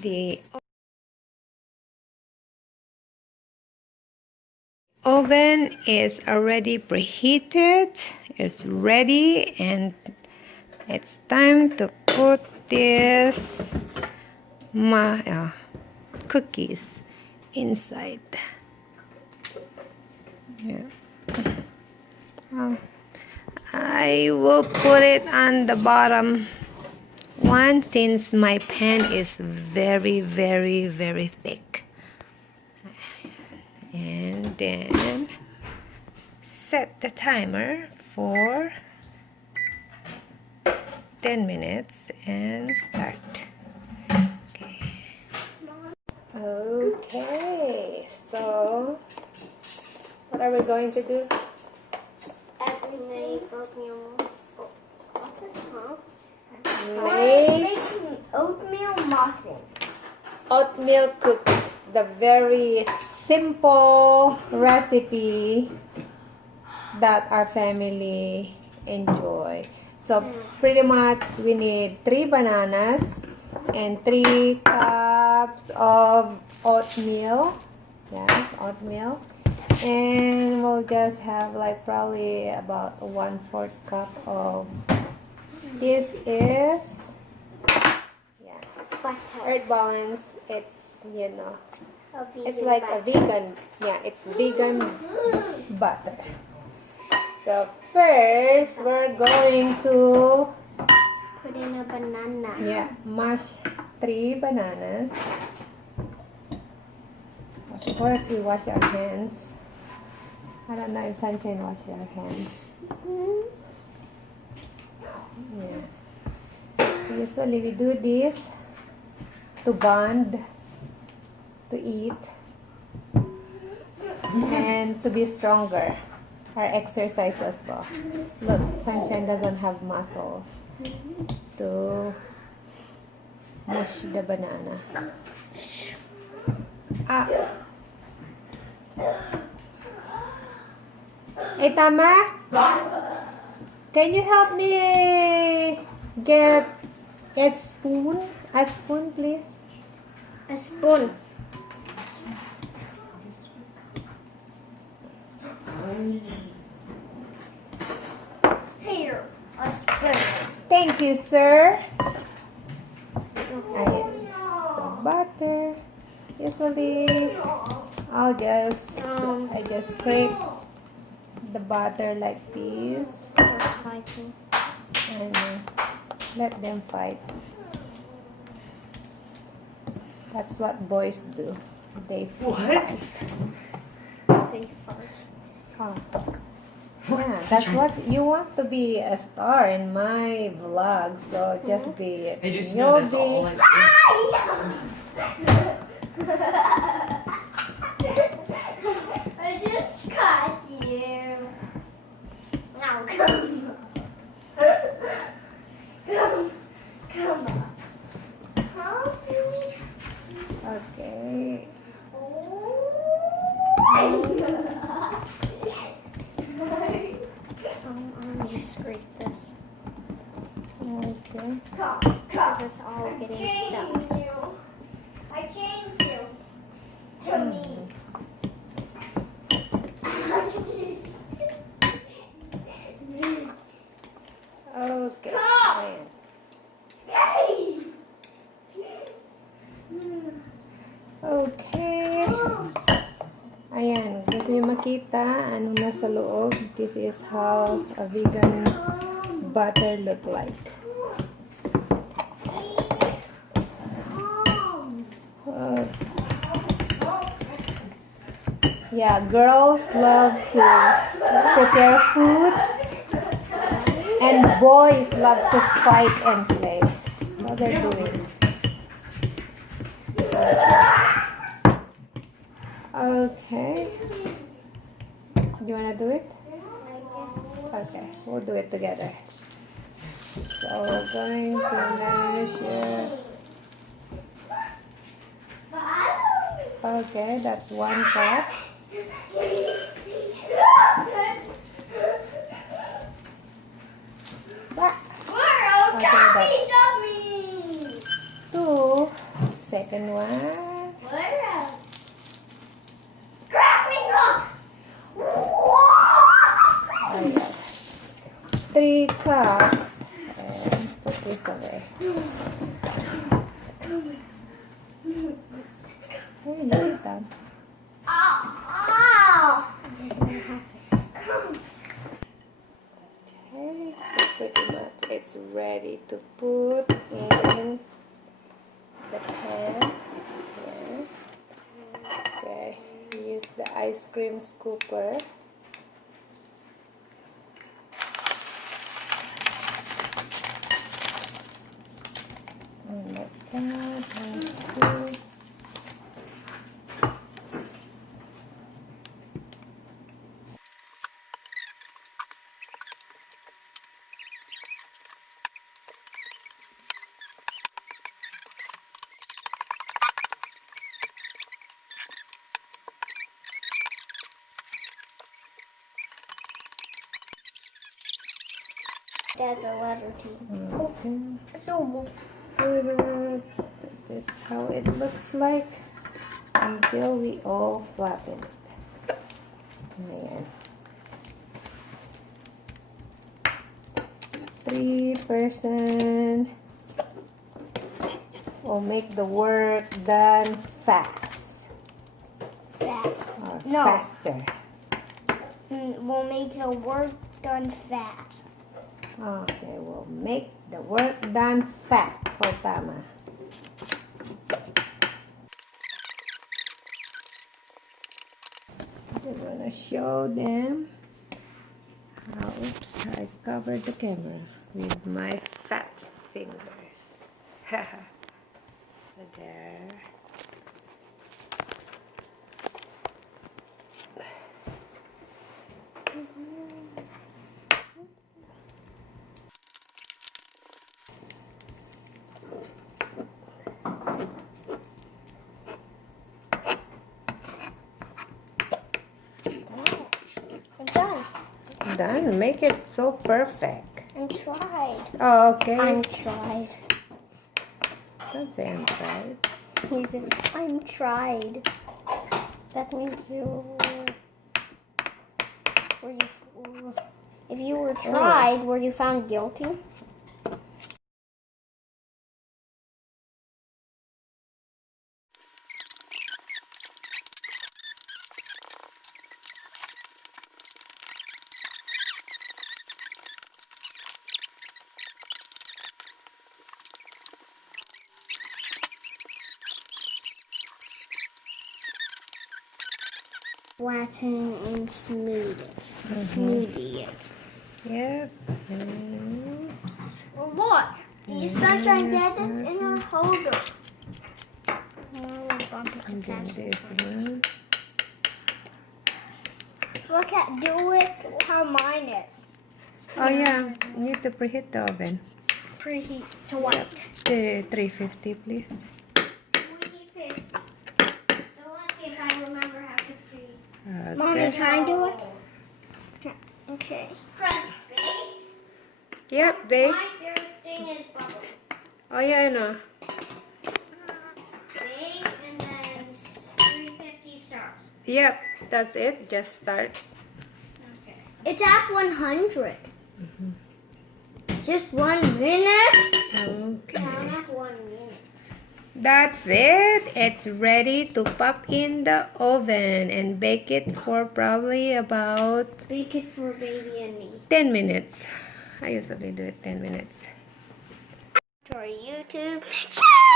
The oven is already preheated. It's ready, and it's time to put this cookies inside. Yeah. I will put it on the bottom one since my pan is very, very, very thick. And then set the timer for 10 minutes and start. Okay, so what are we going to do? Make oatmeal muffin. Oatmeal cookies, the very simple recipe that our family enjoy. So pretty much we need 3 bananas and 3 cups of oatmeal. Yes, oatmeal. And we'll just have like probably about 1/4 cup of this is Earth Balance. It's it's like a vegan, it's vegan butter. So first we're going to put in a banana. Mash 3 bananas. Of course we wash our hands. I don't know if Sunshine wash your hands. Usually we do this to bond, to eat, and to be stronger. Our exercise as well. Look, Sunshine doesn't have muscles to mush the banana. Hey, Tama? Can you help me get a spoon? A spoon, please. A spoon. Here, a spoon. Thank you, sir. Ayan. The butter. Usually, I just scrape the butter like this. And let them fight. That's what boys do. They fight. They fart. Oh. Yeah, that's what you want to be a star in my vlog. So just be it. You'll be. I just caught you. Now come. Come on. Okay. You scrape this. Okay. Because it's all getting stuck. I changed you to me. Okay. Okay. Ayan. Gusto nyo makita anong nasa loob? This is how a vegan butter look like. Yeah, girls love to prepare food, and boys love to fight and play. What they're doing. Okay. Do you wanna do it? Okay, we'll do it together. So we're going to measure. Okay, that's 1 cup. Okay, that's 2 second one. Ayan. 3 cups. And put this away. Hey, lay it down. Okay, so pretty much it's ready to put in the pan. Here. Okay, use the ice cream scooper. Like that. There's a letter T. Okay. So, This is how it looks like until we all flatten it. Ayan. 3% will make the work done fast. Or No. faster. We'll make the work done fast. Okay, we'll make the work done fast for Tama. I'm gonna show them how, oops, I covered the camera with my fat fingers. There. I'm done. Done. Make it so perfect. I tried. Oh, okay. I'm tried. Don't say I'm tried. He said, I'm tried. That means you were you. If you were tried, were you found guilty? Flatten and smooth it. Smoothie it. Yep. Oops. Well, look, you sunshine did it in your holder. And then this one. Look at do it how mine is. Oh yeah, need to preheat the oven. Preheat to what? To 350, please. 350. So let's see if I remember how to preheat. Mommy, Okay. try and do it. Okay. Press bake. Yep, bake. My favorite thing is bubble. Oh yeah, I know. Bake and then 350 starts. Yep, that's it. Just start. Okay. It's at 100. Just 1 minute. Okay. At 1 minute. That's it. It's ready to pop in the oven and bake it for probably about Bake it for baby and me. 10 minutes. I usually do it 10 minutes. To our YouTube channel.